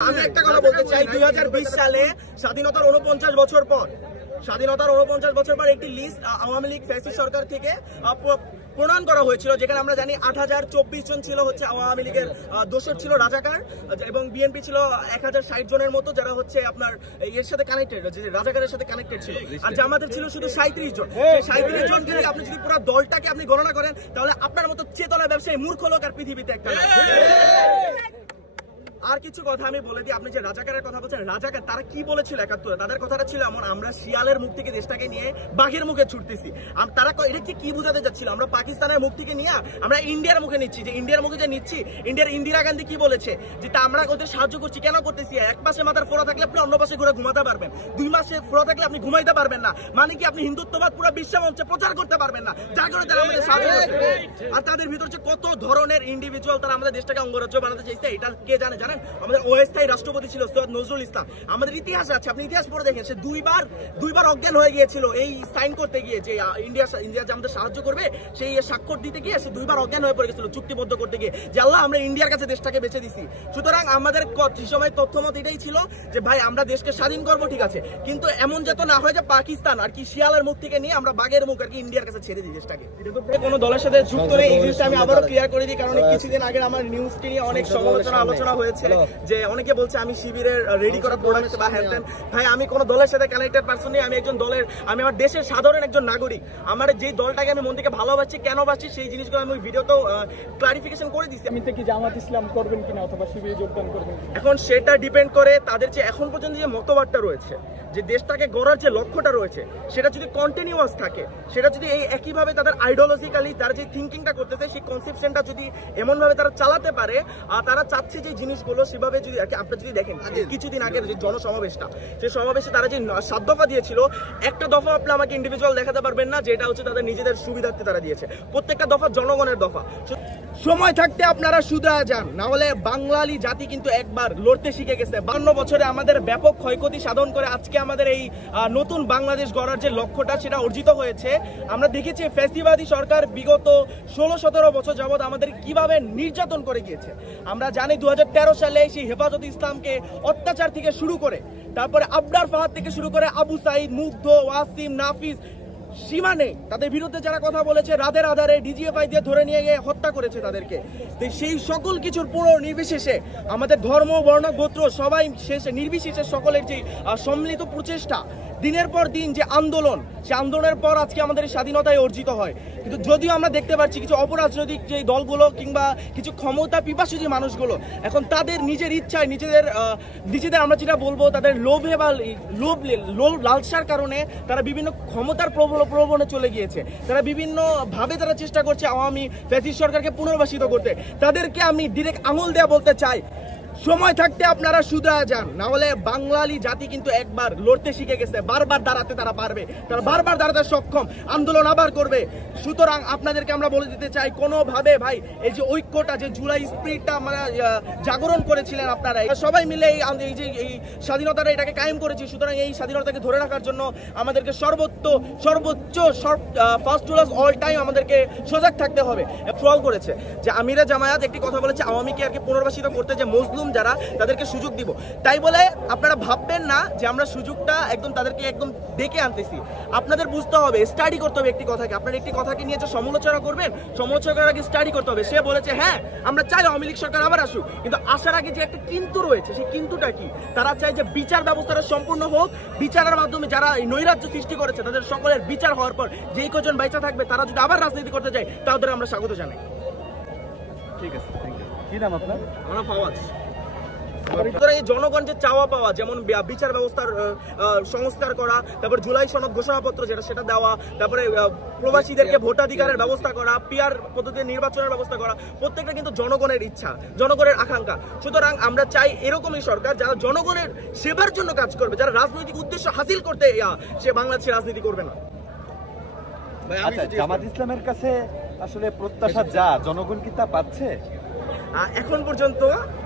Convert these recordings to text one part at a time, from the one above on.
আমি একটা কথা বলতে চাই 2020 সালে স্বাধীনতার 49 বছর পর একটি লিস্ট আওয়ামী লীগ ফ্যাসিস্ট সরকার থেকে প্রণয়ন করা হয়েছিল, যেখানে আমরা জানি 8024 জন ছিল হচ্ছে আওয়ামী লীগের দোসর ছিল রাজাকার, এবং বিএনপি ছিল 1060 জনের মতো যারা হচ্ছে আপনার এর সাথে কানেক্টেড, রাজাকারের সাথে কানেক্টেড ছিল, আর জামাতের ছিল শুধু 37 জন। 37 জন যদি আপনি যদি পুরো দলটাকে আপনি গণনা করেন তাহলে আপনার মতো চেতনা ব্যবসায়ী মূর্খ লোক আর পৃথিবীতে একটা। আর কিছু কথা আমি বলে দিই, আপনি যে রাজাকারের কথা বলছেন, রাজাকার তারা কি বলেছিল 71-এ? তাদের কথাটা ছিল এমন, আমরা শিয়ালের মুখ থেকে দেশটাকে নিয়ে বাঘের মুখে ছুটতেছি। তারা এটা কি বুঝাতে যাচ্ছিল? আমরা পাকিস্তানের মুখ থেকে নিয়ে আমরা ইন্ডিয়ার মুখে নিচ্ছি, যে ইন্ডিয়ার মুখে যে নিচ্ছি, ইন্ডিয়ার ইন্দিরা গান্ধী কি বলেছে যে তা আমরা ওদের সাহায্য করছি। কেন করতেছি? এক পাশে মাথার ফোড়া থাকলে আপনি অন্য পাশে ঘুরে ঘুমাতে পারবেন, 2 মাসে ফোড়া থাকলে আপনি ঘুমাইতে পারবেন না, মানে কি আপনি হিন্দুত্ববাদ পুরো বিশ্বমঞ্চে প্রচার করতে পারবেন না, যার কারণে তারা আমাদের সাহায্য করছে। আর তাদের ভিতর যে কত ধরনের ইন্ডিভিজুয়াল তারা আমাদের দেশটাকে অঙ্গরাজ্য বানাতে চাইছে, এটা কে জানেন? আমাদের অস্থায়ী রাষ্ট্রপতি ছিল সৈয়দ নজরুল ইসলাম, আমাদের ইতিহাস আছে, আপনি ইতিহাস পড়ে দেখেন, সে দুইবার অজ্ঞান হয়ে গিয়েছিল এই সাইন করতে গিয়ে, যে ইন্ডিয়া যে আমাদের সাহায্য করবে সেই স্বাক্ষর দিতে গিয়ে সে 2বার অজ্ঞান হয়ে পড়ে গেছিল চুক্তিবদ্ধ করতে গিয়ে, যে আল্লাহ আমরা ইন্ডিয়ার কাছে দেশটাকে বেঁচে দিছি। সুতরাং আমাদের সময় তথ্যমত এটাই ছিল যে ভাই আমরা দেশকে স্বাধীন করবো, ঠিক আছে, কিন্তু এমন যত না হয় যে পাকিস্তান আর কি শিয়ালের মুখ থেকে নিয়ে আমরা বাঘের মুখ আর কি ইন্ডিয়ার কাছে ছেড়ে দিই দেশটাকে। কোনো দলের সাথে যুক্ত নেই, এই জিনিসটা আমি আবারও ক্লিয়ার করে দিই, কারণ কিছুদিন আগে আমার নিউজটি নিয়ে অনেক সমালোচনা আলোচনা হয়েছে, যে অনেকে বলছে আমি শিবিরের রেডি করা প্রোডাক্ট বা হ্যান। ভাই আমি কোনো দলের সাথে কানেক্টেড পারসন নেই, আমি একজন দলের, আমি আমার দেশের সাধারণ একজন নাগরিক, আমার যেই দলটাকে আমি মন থেকে ভালোবাসি, কেন বাসি সেই জিনিসগুলো আমি ভিডিওতেও ক্লারিফিকেশন করে দিচ্ছি। আমি কি জামাত ইসলাম করবেন কিনা অথবা শিবিরে যোগদান করবেন, এখন সেটা ডিপেন্ড করে তাদের যে এখন পর্যন্ত যে মতবাদটা রয়েছে, যে দেশটাকে গড়ার যে লক্ষ্যটা রয়েছে, সেটা যদি কন্টিনিউয়াস থাকে, সেটা যদি এই একইভাবে তাদের আইডিওলজিক্যালি তারা যে থিঙ্কিংটা করতেছে সেই কনসেপশনটা যদি এমনভাবে তারা চালাতে পারে, আর তারা চাচ্ছে যে জিনিসগুলো সেভাবে যদি আপনি যদি দেখেন কিছুদিন আগের যে জনসমাবেশটা, সেই সমাবেশে তারা যে 7 দফা দিয়েছিল, একটা দফা আপনি আমাকে ইন্ডিভিজুয়াল দেখাতে পারবেন না যেটা হচ্ছে তাদের নিজেদের সুবিধার্থে তারা দিয়েছে, প্রত্যেকটা দফা জনগণের দফা। সময় থাকতে আপনারা শুধরা যান, না হলে বাঙালি জাতি কিন্তু একবার লড়তে শিখে গেছে। 52 বছরে আমাদের ব্যাপক ক্ষয়ক্ষতি সাধন করে আজকে আমাদের এই নতুন বাংলাদেশ গড়ার যে লক্ষ্যটা সেটা অর্জিত হয়েছে। আমরা দেখেছি ফ্যাসিবাদী সরকার বিগত 16-17 বছর যাবৎ আমাদের কিভাবে নির্যাতন করে গিয়েছে। আমরা জানি 2013 সালে সেই হেফাজত ইসলামকে অত্যাচার থেকে শুরু করে, তারপরে আবরার ফাহাদ থেকে শুরু করে আবু সাইদ, মুগ্ধ, ওয়াসিম, নাফিস, সীমানে তাদের বিরুদ্ধে যারা কথা বলেছে, রাতের আধারে ডিজিএফআই দিয়ে ধরে নিয়ে গিয়ে হত্যা করেছে তাদেরকে। তো সেই সকল কিছুর পুরো নির্বিশেষে আমাদের ধর্ম, বর্ণ, গোত্র সবাই শেষে নির্বিশেষে সকলের যে সম্মিলিত প্রচেষ্টা, দিনের পর দিন যে আন্দোলন, সে আন্দোলনের পর আজকে আমাদের স্বাধীনতায় অর্জিত হয়। কিন্তু যদিও আমরা দেখতে পাচ্ছি কিছু অপরাজনৈতিক যে দলগুলো কিংবা কিছু ক্ষমতা পিপাসু যে মানুষগুলো এখন তাদের নিজের ইচ্ছায় নিজেদের আমরা যেটা বলবো তাদের লোভে বা লোভ লালসার কারণে তারা বিভিন্ন ক্ষমতার প্রলোভনে চলে গিয়েছে, তারা বিভিন্নভাবে তারা চেষ্টা করছে আওয়ামী ফ্যাসিস্ট সরকারকে পুনর্বাসিত করতে। তাদেরকে আমি ডিরেক্ট আঙুল দেয়া বলতে চাই, সময় থাকতে আপনারা শুধরা যান, না হলে বাঙালি জাতি কিন্তু একবার লড়তে শিখে গেছে, বারবার দাঁড়াতে তারা পারবে, তারা বারবার দাঁড়াতে সক্ষম, আন্দোলন আবার করবে। সুতরাং আপনাদেরকে আমরা বলে দিতে চাই, কোনোভাবে ভাই এই যে ঐক্যটা, যে জুলাই স্পিরিটটা আমরা জাগরণ করেছিলেন আপনারা সবাই মিলে এই স্বাধীনতাটা এটাকে কায়েম করেছি। সুতরাং এই স্বাধীনতাকে ধরে রাখার জন্য আমাদেরকে সর্বোচ্চ ফার্স্ট রুলার্স অল টাইম আমাদেরকে সজাগ থাকতে হবে। ট্রল করেছে যে আমিরে জামায়াত একটি কথা বলেছে আওয়ামীকে আর কি পুনর্বাসিত করতে, যে মুসলিম যারা তাদেরকে সুযোগ দিব, তাই বলে আপনারা ভাববেন না যে আমরা সুযোগটা একদম তাদেরকে একদম ডেকে আনতেছি। আপনাদের বুঝতে হবে, স্টাডি করতে হবে একটি কথাকে। আপনার একটি কথাকে নিয়ে যে সমালোচনা করবেন, সমালোচনা করার আগে স্টাডি করতে হবে। সে বলেছে হ্যাঁ আমরা চাই আওয়ামী লীগ সরকার আবার আসুক, কিন্তু আসার আগে যে একটা কিন্তু রয়েছে, সেই কিন্তুটা কি? তারা চায় যে বিচার ব্যবস্থাটা সম্পূর্ণ হোক, বিচারের মাধ্যমে যারা এই নৈরাজ্য সৃষ্টি করেছে তাদের সকলের বিচার হওয়ার পর যেই কজন বাইচা থাকবে তারা যদি আবার রাজনীতি করতে যায় তাদের আমরা স্বাগত জানাই। ঠিক আছে, থ্যাংক ইউ। কি নাম আপনার? আমার ফাওয়াজ। সুতরাং এই জনগণ যে চাওয়া পাওয়া, যেমন বিচার ব্যবস্থার সংস্কার করা, তারপর জুলাই সনদ ঘোষণাপত্র যেটা সেটা দেওয়া, তারপরে প্রবাসীদেরকে ভোটাধিকারের ব্যবস্থা করা, পিআর পদ্ধতিতে নির্বাচনের ব্যবস্থা করা, প্রত্যেকটা কিন্তু জনগণের ইচ্ছা, জনগণের আকাঙ্ক্ষা। সুতরাং আমরা চাই এরকমই সরকার যারা জনগণের সেবার জন্য কাজ করবে, যারা রাজনৈতিক উদ্দেশ্য হাসিল করতে সে বাংলাদেশে রাজনীতি করবে না। আচ্ছা, জামাত ইসলামের কাছে আসলে প্রত্যাশা যা জনগণ কি তা পাচ্ছে? এখন পর্যন্ত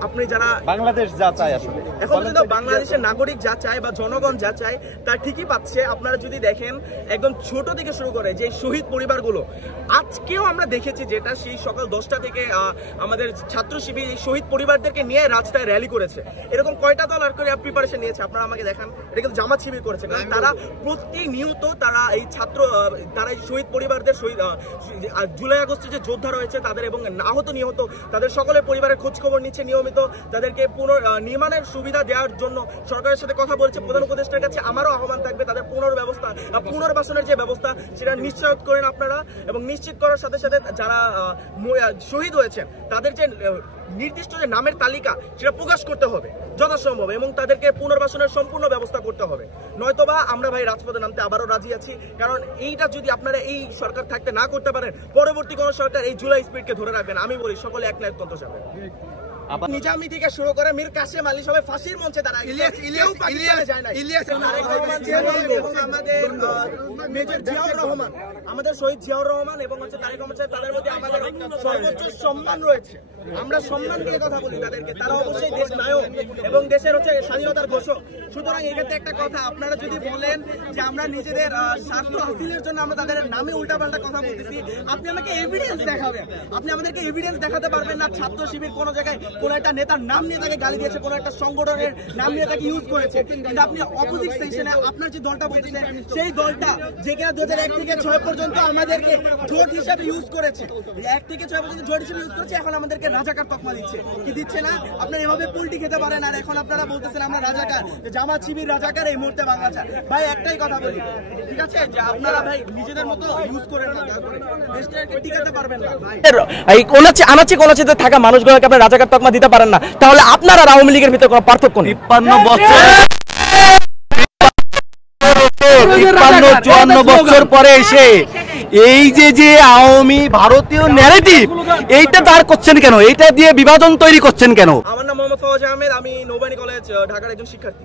আপনি যারা বাংলাদেশ যা চায় আসলে এখন পর্যন্ত বাংলাদেশের নাগরিক যা চায় বা জনগণ যা চায় তা ঠিকই পাচ্ছে। আপনারা যদি দেখেন একদম ছোট থেকে শুরু করে যে শহীদ পরিবারগুলো, আজকেও আমরা দেখেছি যেটা সেই সকাল 10টা থেকে আমাদের ছাত্র শিবির এই শহীদ পরিবারদেরকে নিয়ে রাস্তায় র্যালি করেছে। এরকম কয়টা দল আর করে প্রিপারেশন নিয়েছে আপনারা আমাকে দেখান। এটা কিন্তু জামাত শিবির করেছে, কারণ তারা প্রতিনিয়ত তারা এই শহীদ পরিবারদের জুলাই আগস্টে যে যোদ্ধা রয়েছে তাদের এবং আহত নিহত তাদের সকলের পরিবারের খোঁজ খবর নিচ্ছে নিয়মিত, তাদেরকে নির্মাণের সুবিধা দেওয়ার জন্য সরকারের সাথে কথা বলছে। প্রধান উপদেষ্টার কাছে আমারও আহ্বান থাকবে তাদের পুনর্বাসনের যে ব্যবস্থা সেটা নিশ্চিত করেন আপনারা, এবং নিশ্চিত করার সাথে সাথে যারা শহীদ হয়েছেন তাদের যে নির্দিষ্ট যে নামের তালিকা সেটা প্রকাশ করতে হবে যথাসম্ভব, এবং তাদেরকে পুনর্বাসনের সম্পূর্ণ ব্যবস্থা করতে হবে। নয়তোবা আমরা ভাই রাজপথে নামতে আবারও রাজি আছি, কারণ এইটা যদি আপনারা এই সরকার থাকতে না করতে পারেন, পরবর্তী কোন সরকার এই জুলাই স্পিডকে ধরে রাখবেন। আমি বলি সকলে এক না একতন্ত্র যাবে। নিজামী থেকে শুরু করে মীর কাসেম আলী সবাই ফাঁসির মঞ্চে দাঁড়ায়। আমাদের শহীদ জিয়াউর রহমান এবং তারেক রহমান সাহেব, তাদের মধ্যে আমাদের সর্বোচ্চ সম্মান রয়েছে। আমরা সম্মান দিয়ে কথা বলি তাদেরকে, তারা অবশ্যই দেশ নায়ক এবং দেশের স্বাধীনতার ঘোষক। সুতরাং এক্ষেত্রে একটা কথা, আপনারা যদি বলেন যে আমরা নিজেদের স্বার্থ হাসিলের জন্য আমরা তাদের নামে উল্টাপাল্টা কথা বলতেছি, আপনি আমাকে এভিডেন্স দেখাবেন। আপনি আমাদেরকে এভিডেন্স দেখাতে পারবেন না ছাত্র শিবির কোনো জায়গায় কোনো একটা নেতার নাম নিয়ে তাকে গালি দিয়েছে, কোনো একটা সংগঠনের নাম নিয়ে তাকে ইউজ করেছে, কিন্তু আপনি অপোজিট সেকশনে আপনার যে দলটা বলতেছেন সেই দলটা যেখানে 2001 থেকে 6 পর্যন্ত আমাদেরকে জোট হিসেবে ইউজ করেছে, 1 থেকে 6 পর্যন্ত জোট হিসেবে ইউজ করেছে, এখন আমাদেরকে রাজাকার তকমা দিচ্ছে। কি দিচ্ছে না? আপনারা এভাবে পুলটি খেতে পারেন। আর এখন আপনারা বলতেছেন আমরা রাজাকার, জামাত শিবির রাজাকার, এই মুহূর্তে বাংলা চায়। ভাই একটাই কথা বলি, ঠিক আছে, যে আপনারা ভাই নিজেদের মতো ইউজ করেন না, তারপরে দেশটাকে টিকাতে পারবেন না। ভাই এই আনাচে কোনাচেতে থাকা মানুষগুলোকে আপনারা রাজাকার তকমা দিতে পারেন না, তাহলে আপনারা আওয়ামী লীগের ভিতরে কোনো পার্থক্য নেই। 53 বছর পরে এসে এই যে আওয়ামী ভারতীয় ন্যারেটিভ এইটা দাঁড় করছেন কেন? এইটা দিয়ে বিভাজন তৈরি করছেন কেন? আমার নাম মোহাম্মদ ফওয়াজ আহমেদ, আমি নৌবাহিনী কলেজ ঢাকার একজন শিক্ষার্থী।